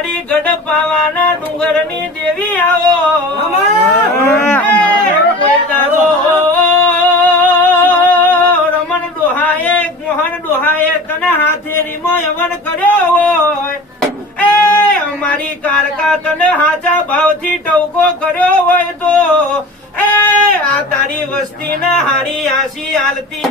મારી ગઢ પાવાના ડુંગરની દેવી આવો કોઈ દાડો રમણ ડોહાએ મોહન ડોહાએ તને હાથેરીમાં યવન કર્યો હોય અમારી કારકા તને હાચા ભાવથી ટવકો કર્યો હોય તો આ તારી વસ્તીના હારી આસી હાલતી